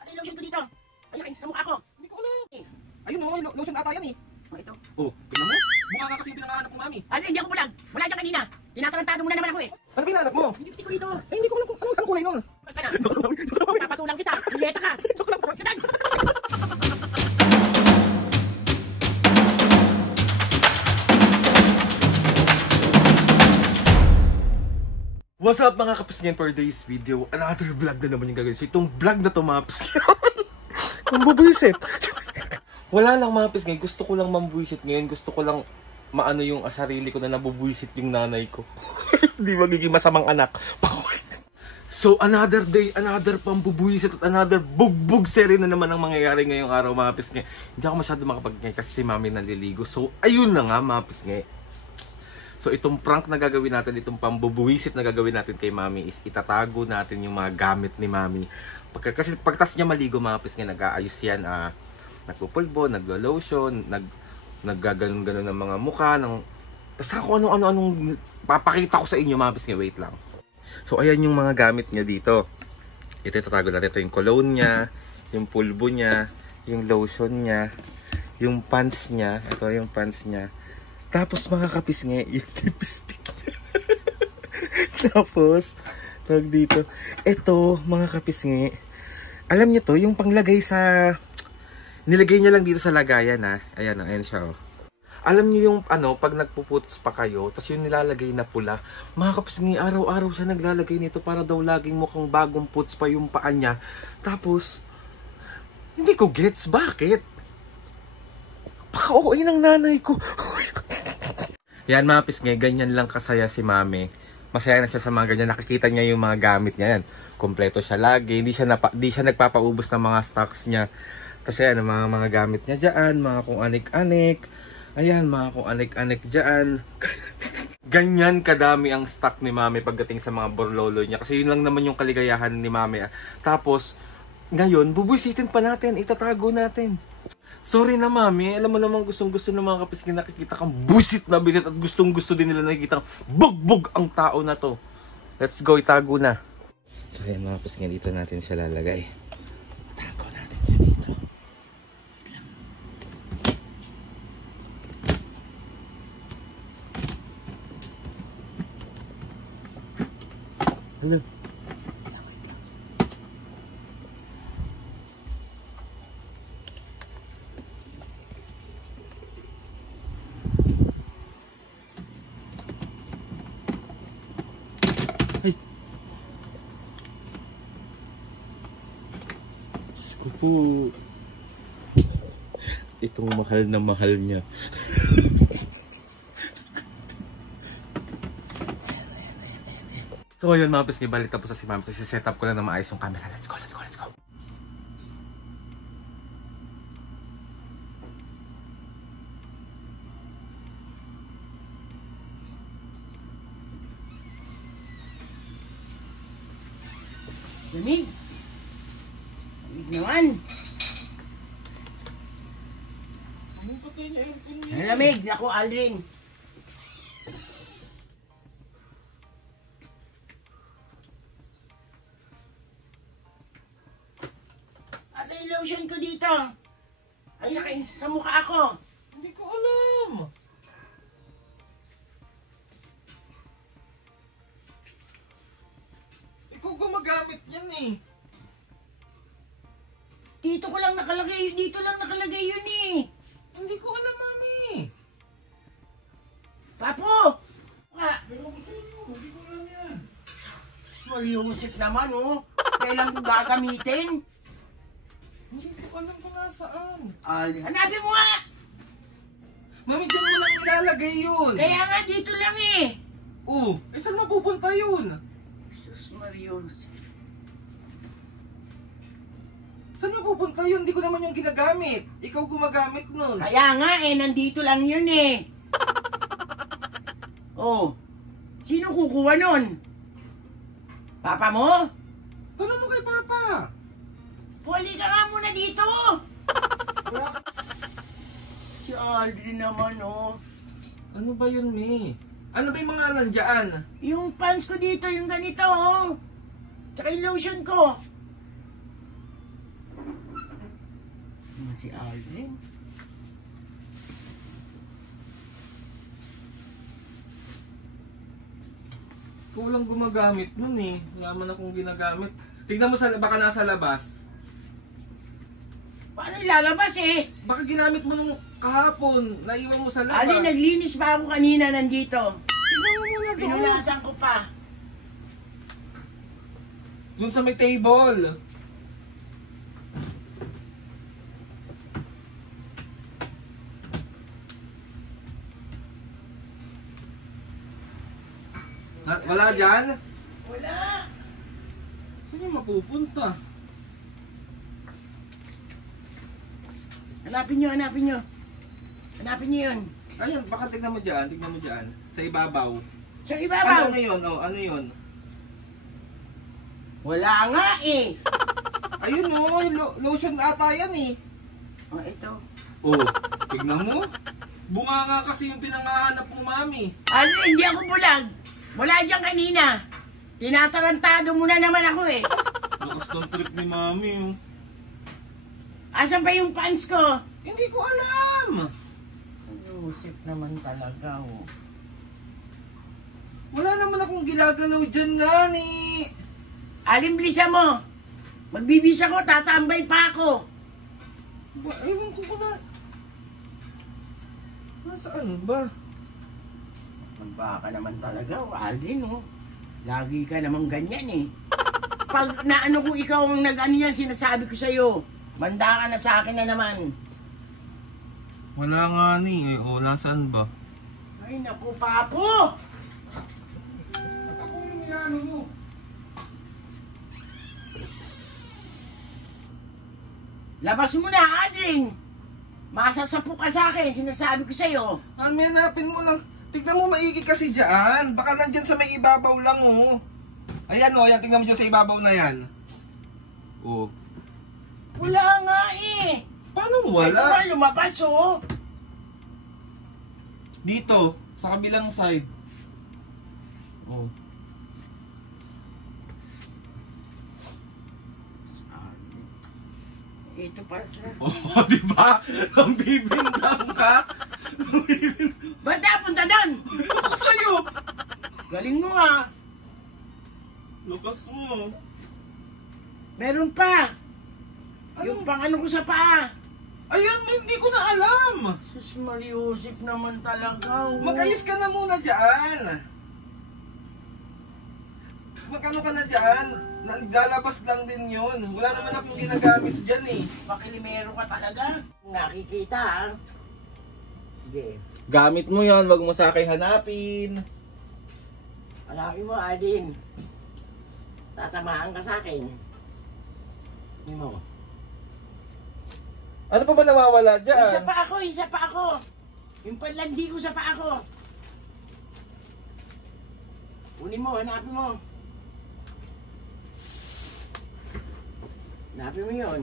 Asa yung lotion ko dito? Ay, sa mukha ko. Hindi ko alam. Ayun o, lotion ata yan eh. Ito. Oh, tingnan mo. Mukha nga kasi yung pinangahanap mo, mami. Ano, hindi ako bulag. Wala dyan kanina. Tinatarantado mo na naman ako eh. Ano pinangahanap mo? Hindi ko dito. Ay, hindi ko alam kung anong kulay nun. Basta na. Papatulang kita. Lieta ka. Sitan. What's up mga kapusngin, for today's video, another vlog na naman yung gagawin. So itong vlog na to mga kapusngin, mambubuisit. Wala lang mga kapusngin, gusto ko lang mambuisit ngayon. Gusto ko lang maano yung sarili ko na nabubuisit yung nanay ko. Hindi magiging masamang anak. So another day, another pambubuisit at another bugbog series na naman ang mangyayari ngayong araw mga kapusngin. Hindi ako masyado makapag-ngay kasi si mami naliligo. So ayun na nga mga kapusngin. So itong prank na gagawin natin, itong pambubuwisit na gagawin natin kay mami is itatago natin yung mga gamit ni mami. Kasi pagtas niya maligo mga kapusngin, nag-aayos yan, nagpupulbo, naglo-lotion, naggaganon-ganon ng mga mukha, basta ako anong papakita ko sa inyo mga kapusngin, wait lang. So ayan yung mga gamit niya dito. Ito itatago natin, ito yung cologne niya, yung pulbo niya, yung lotion niya, yung pants niya, ito yung pants niya. Tapos mga kapisngi, yung lipstick niya. Tapos, tawag dito. Ito, mga kapisngi. Alam niyo to, yung panglagay sa... Nilagay niya lang dito sa lagayan ha. Ayan, ayan siya oh. Alam niyo yung pag nagpuputs pa kayo, tapos yung nilalagay na pula. Mga kapisngi, araw-araw siya naglalagay nito para daw laging mukhang bagong puts pa yung paa niya. Tapos, hindi ko gets, bakit? Paka-okay ng nanay ko. Yan mga pisngay, ganyan lang kasaya si mami. Masaya na siya sa mga ganyan. Nakikita niya yung mga gamit niya yan. Kompleto siya lagi. Di siya nagpapaubos ng mga stocks niya. Kasi yan, mga gamit niya dyan. Mga kung anik-anik. Ayan, mga kung anik-anik dyan. Ganyan kadami ang stock ni mami pagdating sa mga borlolo niya. Kasi yun lang naman yung kaligayahan ni mami. Tapos, ngayon, bubusitin pa natin. Itatago natin. Sorry na mami, alam mo naman gustong-gusto ng mga kapisngin nakikita kang busit na bisit at gustong-gusto din nila nakikita kang bugbog ang tao na to. Let's go, itago na. So ayan mga kapisngin, dito natin siya lalagay. Tago natin siya dito. Hello. Ay. Diyos ko po. Itong mahal na mahal niya. So ayun mga pisngi, balik tapos na si mami. So set up ko na maayos yung camera. Let's go, let's go, let's go. Lamig. Lamig naman. Anong patay niya yung kanina? Lamig. Naku, Aldrin. Asa yung lotion ko dito? At saka sa mukha ako. Hindi ko alam. Ikaw gumagamit yan eh. Dito lang nakalagay yun eh. Hindi ko alam, mami. Papo! Pero gusto nyo, hindi ko alam yan. Mariusip naman oh. Kailan ko gagamitin? Hindi ko alam kung nasaan. Hanapin mo nga! Mami, dyan mo lang nilalagay yun. Kaya nga dito lang eh. Oh, saan mapupunta yun? Sus Marius. Saan mapupunta yun? Hindi ko naman yung ginagamit. Ikaw gumagamit nun. Kaya nga eh, nandito lang yun eh. Oh, sino kukuha nun? Papa mo? Tanong mo kay Papa. Pwede ka nga muna dito. Si Aldrin naman oh. Ano ba yun, May? Ano ba yung mga nandyan? Yung pants ko dito, yung ganito, oh. Tsaka yung lotion ko. Ano si Alvin? Ikaw lang gumagamit nun eh. Wala man akong ginagamit. Tignan mo baka nasa labas. Paano ilalabas eh? Baka ginamit mo nung kahapon. Naiwan mo sa labas. Ali, naglinis pa ako kanina nandito. Tignan mo muna doon. Pinunasan ko pa. Doon sa may table. Wala dyan? Wala. Saan yung mapupunta? Hanapin nyo, hanapin nyo. Hanapin nyo yun. Ayun, baka tignan mo dyan. Tignan mo dyan. Sa ibabaw. Sa ibabaw. Ano yun? Oh, ano yun? Wala nga eh. Ayun oh, lotion ata yan eh. Oh, ito. Oh, tignan mo. Bunga nga kasi yung pinangahanap mo, mami. Ano, hindi ako bulag. Wala dyan kanina. Tinatarantado mo na naman ako eh. Lakas ng trip ni mami oh. Asan ba yung pants ko? Hindi ko alam. Yusip naman talaga oh. Wala naman akong ginagalaw dyan nga ni. Alim, bilisan mo. Magbibisa ko, tatambay pa ako. Ewan ko na. Nasaan ba? Magbaka naman talaga, Aldrin, oh. Lagi ka naman ganyan, eh. Pag naano ko ikaw ang nag-ano yan, sinasabi ko sa'yo, manda ka na sa akin na naman. Wala nga ni, eh. O, nasaan ba? Ay, naku, papo! Ba't ako yung inano mo? Labas mo na, Aldrin! Masasapo ka sa akin, sinasabi ko sa'yo. May hanapin mo lang. Tignan mo maigi kasi dyan. Baka nandyan sa may ibabaw lang oh. Ayan oh, yan. Tignan mo dyan sa ibabaw na yan. Oh. Wala nga eh. Paano Ito wala? nga lumabas oh. Dito, sa kabilang side. Oh. Ito para siya. Oh, di ba? Nang bibindang ka. Ba't napunta doon? Ako sa'yo. Galing mo ah. Lukas mo. Meron pa. Ano? Yung pang ano ko sa paa. Ayun, hindi ko na alam. Sus, Mariusip naman talaga. Oh. Mag-ayos ka na muna dyan. Mag-ano ka na dyan? Naglalabas lang din yun. Wala naman akong ginagamit dyan eh. Pakilimero ka talaga. Nakikita ha. Sige. Gamit mo yon, wag mo sa akin hanapin. Hanapin mo, Adin. Tatamaan ka sa akin. Hindi mo. Ano pa ba nawawala dyan? Isa pa ako, isa pa ako. Yung panlandi ko sa pa ako. Kunin mo, hanapin mo. Hanapin mo yun.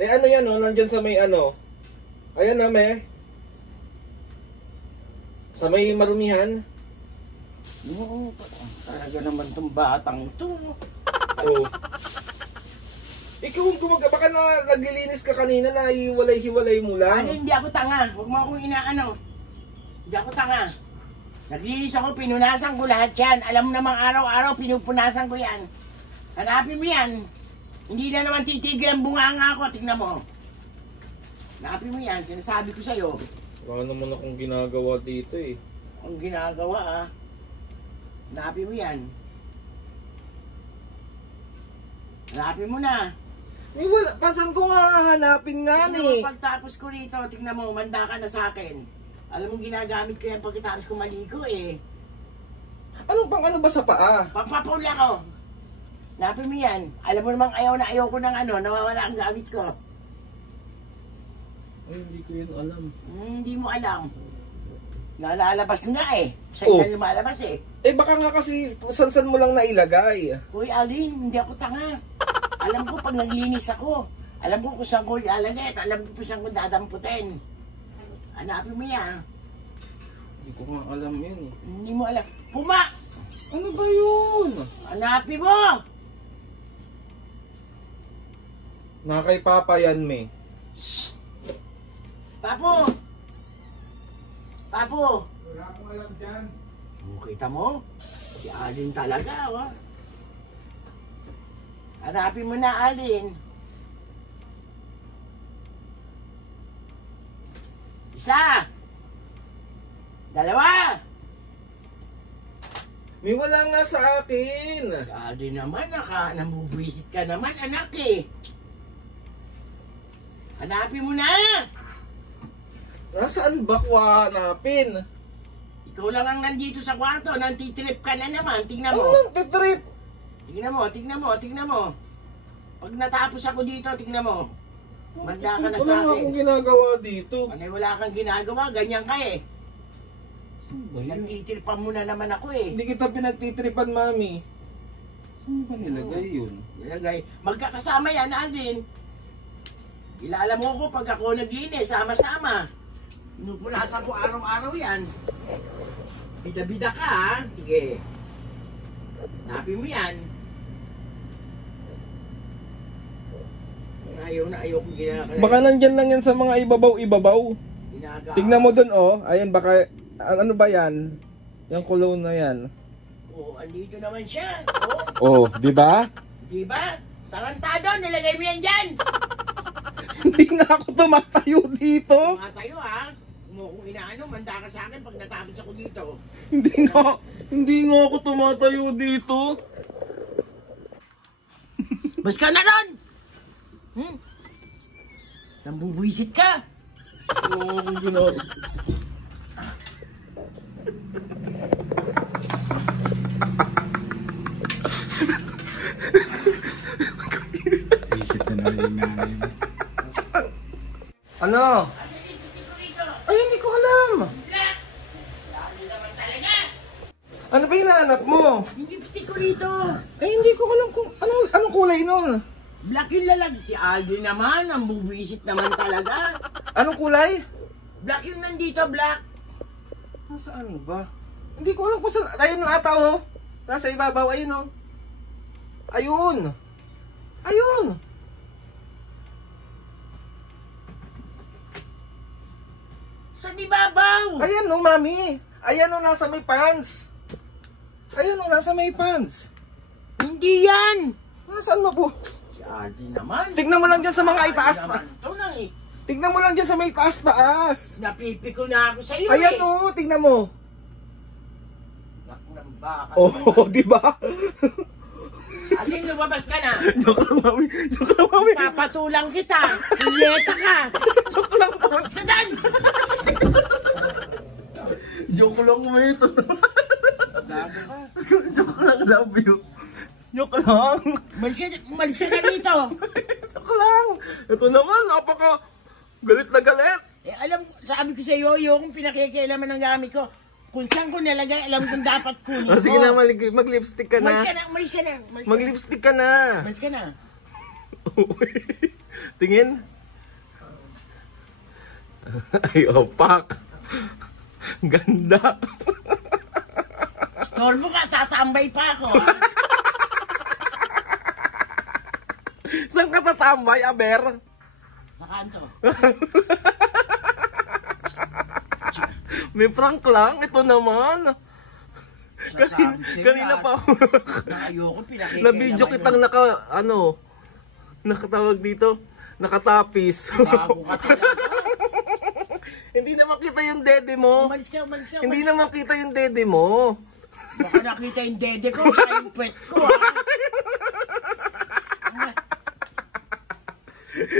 Eh ano yan oh, nandyan sa may ano. Ayan na me. Sa may marumihan. Oo, talaga naman tong batang ito. Oh. Ikaw baka na naglilinis ka kanina na hiwalay-hiwalay mo lang. Ano, hindi ako tanga. Huwag mo akong inaano. Hindi ako tanga. Naglinis ako, pinunasan ko lahat yan. Alam mo namang araw-araw, pinupunasan ko yan. Hanapin mo yan. Hindi na naman titigil ang bunganga ako. Tingnan mo. Hanapin mo yan. Sinasabi ko sa'yo. Wala naman akong ginagawa dito eh. Ang ginagawa ah. Hanapin mo yan. Hanapin mo na. Eh wala, pasan ko nga hanapin nga Tingnan ni. mo, pagtapos ko rito, tingnan mo, manda ka na sa akin. Alam mo, ginagamit ko yan pagkatapos ko maligo eh. Ano pang ano ba sa paa? Pampapula ko. Hanapin mo yan. Alam mo namang ayaw na ayaw ko ng ano, nawawala ang gamit ko. Ay, hindi ko yun alam. Hindi mo alam. Nalalabas nga eh. Sa Oh. isang lumalabas eh. Eh baka nga kasi kung san mo lang nailagay. Uy, Alin, hindi ako tanga. Alam ko pag naglinis ako. Alam ko kung saan ko ilalagay at alam ko kung saan ko dadamputin. Hanapin mo yan. Hindi ko nga alam yun eh. Hindi mo alam. Puma! Ano ba yun? Hanapin mo! Nakay Papa yan, me. Papo! Papo! Wala akong alam dyan. Kita mo? Si Alin talaga, oh. Hanapin mo na, Alin. Isa! Dalawa! May wala nga sa akin. Alin naman, namubwisit ka naman, anak eh. Hanapin mo na! Nasaan ba ko hanapin? Ikaw lang ang nandito sa kwarto, nantitrip ka na naman, tingnan Ano mo. nang titrip? Tingnan mo. Pag natapos ako dito, tingnan mo. Manda ka na Wala sa nga akin. akong ginagawa dito. Ano, wala kang ginagawa, ganyan ka eh. Nagtitripan mo na naman ako eh. Hindi kita pinagtitripan, mami. Saan ba nilagay yun? Nilagay. Magkakasama yan, Aldrin. Ilala mo ko pag ako naglinis, sama-sama. Pinupunasan ko araw-araw yan. Bida-bida ka ha. Sige. Hanapin mo yan. Ayaw kong ginagawa. Baka nandyan lang yan sa mga ibabaw-ibabaw. Tignan mo dun, oh. Ayan, baka... Ano ba yan? Yung cologne na yan. Oh, andito naman siya. Oh, Oh, di ba? di ba? Tarantado, nilagay mo yan dyan. Hindi nga ako tumatayo dito. Mga tayo ha. Mo kung inaano, manda ka sa akin pag natapos ako dito. Hindi nga ako tumatayo dito. Mas ka na ron! Nambubuisit ka! Oo, kung ginagawa. Isip na naman yung nanay mo. Ano? Kasi lipstick ko rito! Ay, hindi ko alam. Black! Lalo naman talaga! Ano ba hinahanap mo? Yung lipstick ko rito! Ay, hindi ko alam kung anong kulay nun. Black yung lalag. Si Aldrin naman, ang bubuisit naman talaga. Anong kulay? Black yung nandito, black. Nasaan ba? Hindi ko alam kung saan. Ayun yung ata, oh. Nasa ibabaw, ayun, oh. Ayun. Ayun. Sa ibabaw! Ayan, oh, mami. Ayan, oh, nasa may pants. Ayan, oh, nasa may pants. Hindi yan! Nasaan mo po? Si Aldrin naman. Tignan mo lang dyan sa mga Aldrin itaas naman na. ito nang eh. Tignan mo lang dyan sa may taas-taas. Napipiko na ako sa iyo Ayan, eh. oh, tignan mo. Naku ng baka. Oh, di ba? Alin, lumabas ka na. Joke lang, mami. Joke lang, mami. Papatulang kita. Inyeta ka. Joke lang, mami. Sadan! Joke lang, mami. Ito Gago ka. Joke lang, love you. Joke lang. Umalis ka na dito. Joke lang. Ito naman, napaka galit na galit. Eh, sabi ko sa iyo, yung pinakikialaman ng gamit ko. Kung saan ko nalagay, alam kong dapat kunin ko. Oh, sige na, mag-lipstick ka na. Umalis ka na. Mag-lipstick ka na. Umalis ka na. Tingin. Ay, opak. Ganda. Storbo ka, tatambay pa ako. Saan ka tatambay, Aber? Sa kanto. May prank lang, ito naman. Kanina pa ako. Ayoko, pinakikialaman. Na-video kitang nakatawag dito, nakatapis. Bago ka talaga. Hindi naman kita yung dede mo. Umalis ka. Hindi naman kita yung dede mo. Baka nakita yung dede ko, kaya yung pet ko, ha?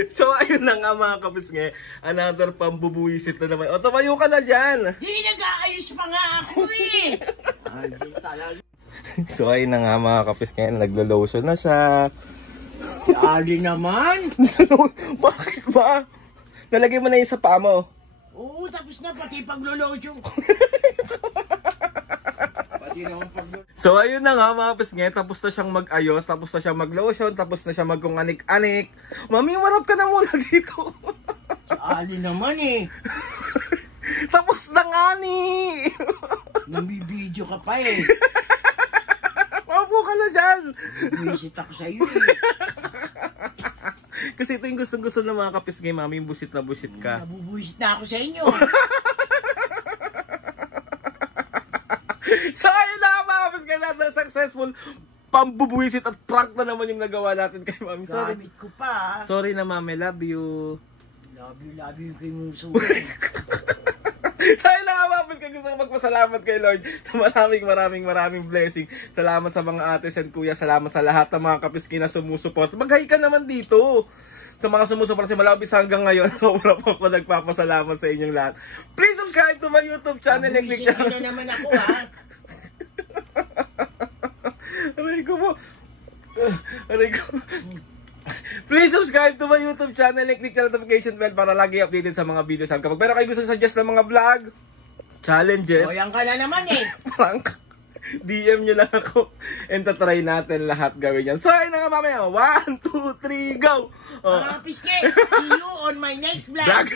So, ayun na nga mga kapisnge. Another pambubuisit na naman. O, tumayo ka na dyan. Di nag-aayos pa nga ako, eh. Ay, di talaga. So, ayun na nga mga kapisnge. Naglo-lotion na siya. Ali naman. Bakit ba? Nalagay mo na yun sa paa mo. Oo, tapos na, pati paglo-lotion. Pati naman paglo-lotion. So, ayun na nga mga kapisnge. Tapos na siyang mag-ayos. Tapos na siyang mag-lotion. Tapos na siya mag-kunganik-anik. Mami, warap ka na muna dito. Ali naman, eh. Tapos na nga ni! Nambibideo ka pa eh. Paupo ka na dyan! Buwisit ako sa iyo eh. Kasi ito yung gustong-gusto ng mga kapisngay, mami, yung busit na busit ka. Nabubuwisit na ako sa inyo. So ayun na mga kapisngay, lahat na successful pambubuwisit at prank na naman yung nagawa natin kay mami. Sorry. Gamit ko pa. Sorry na mami, love you. Love you kay Muso. So ayun na mga kapisngay, gusto ko magpasalamat kay Lord sa maraming blessing. Salamat sa mga ates and kuya, salamat sa lahat ng mga kapisngay na sumusuport. Mag-hi ka naman dito. Sa mga sumusuport si Malabis hanggang ngayon, sobra po ako nagpapasalamat sa inyong lahat. Please subscribe to my YouTube channel and click Nabuwisit na naman ako ha. Aray ko po. Aray ko. Please subscribe to my YouTube channel and click the notification bell para lagi updated sa mga videos. Kapag pero kayo gusto suggest ng mga vlog, challenges, O yan ka na naman eh. prank, DM nyo lang ako and tatry natin lahat gawin yan. So ayun na nga mamaya. 1, 2, 3, go! Mga piske, see you on my next vlog. Vlog!